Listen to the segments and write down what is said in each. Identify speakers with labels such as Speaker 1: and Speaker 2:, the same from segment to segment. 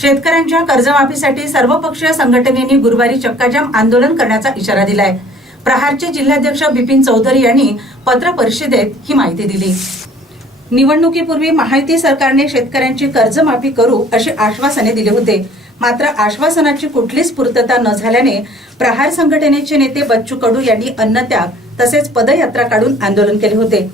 Speaker 1: शेतकऱ्यांच्या कर्जमाफीसाठी सर्वपक्षीय संघटनेने गुरुवारी चक्काजाम आंदोलन करण्याचा इशारा दिलाय. प्रहारचे जिल्हाध्यक्ष बिपिन चौधरी यांनी पत्र परिषदेत ही माहिती दिली. निवडणुकीपूर्वी महायुती सरकारने शेतकऱ्यांची कर्जमाफी करू अशी आश्वासने दिले होते. मात्र आश्वासनाची कुठलीच पूर्तता न झाल्याने प्रहार संघटनेचे नेते बच्चू कडू यांनी अन्नत्याग तसेच पदयात्रा काढून आंदोलन केले होते.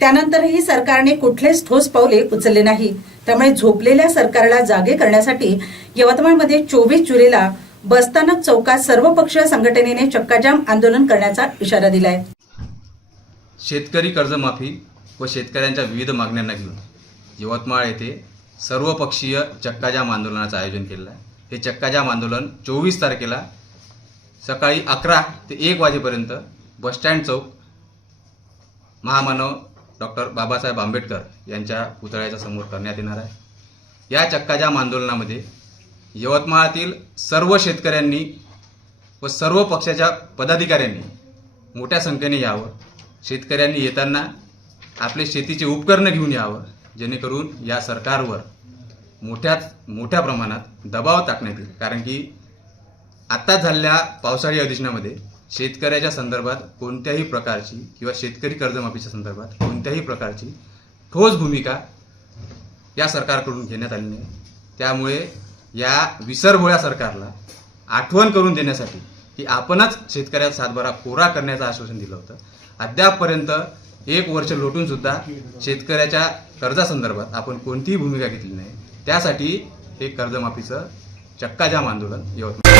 Speaker 1: त्यानंतरही सरकारने कुठलेच ठोस पावले उचलले नाही. त्यामुळे झोपलेल्या सरकारला जागे करण्यासाठी यवतमाळमध्ये चोवीस जुलैला बसस्थानक चौकात सर्वपक्षीय संघटनेने चक्काजाम आंदोलन करण्याचा इशारा दिलाय.
Speaker 2: शेतकरी कर्जमाफी व शेतकऱ्यांच्या विविध मागण्यांना घेऊन यवतमाळ येथे सर्वपक्षीय चक्काजाम आंदोलनाचं आयोजन केलेलं आहे. हे चक्काजाम आंदोलन चोवीस तारखेला सकाळी अकरा ते एक वाजेपर्यंत बसस्टँड चौक महामानव डॉक्टर बाबासाहेब आंबेडकर यांच्या पुतळ्याच्या समोर करण्यात येणार आहे. या चक्काजाम आंदोलनामध्ये यवतमाळातील सर्व शेतकऱ्यांनी व सर्व पक्षाच्या पदाधिकाऱ्यांनी मोठ्या संख्येने यावं. शेतकऱ्यांनी येताना आपले शेतीचे उपकरणं घेऊन यावं जेणेकरून या सरकारवर मोठ्यात मोठ्या प्रमाणात दबाव टाकण्यात येईल. कारण की आत्ताच झालेल्या पावसाळी अधिवेशनामध्ये शेतकऱ्याच्या संदर्भात कोणत्याही प्रकारची किंवा शेतकरी कर्जमाफीच्या संदर्भात कोणत्याही प्रकारची ठोस भूमिका या सरकारकडून घेण्यात आली नाही. त्यामुळे या विसरभोळ्या सरकारला आठवण करून देण्यासाठी की आपणच शेतकऱ्याचा सातबारा कोरा करण्याचं आश्वासन दिलं होतं. अद्यापपर्यंत एक वर्ष लोटून सुद्धा शेतकऱ्याच्या कर्जासंदर्भात आपण कोणतीही भूमिका घेतली नाही. त्यासाठी हे कर्जमाफीचं चक्काजाम आंदोलन यवतमाळ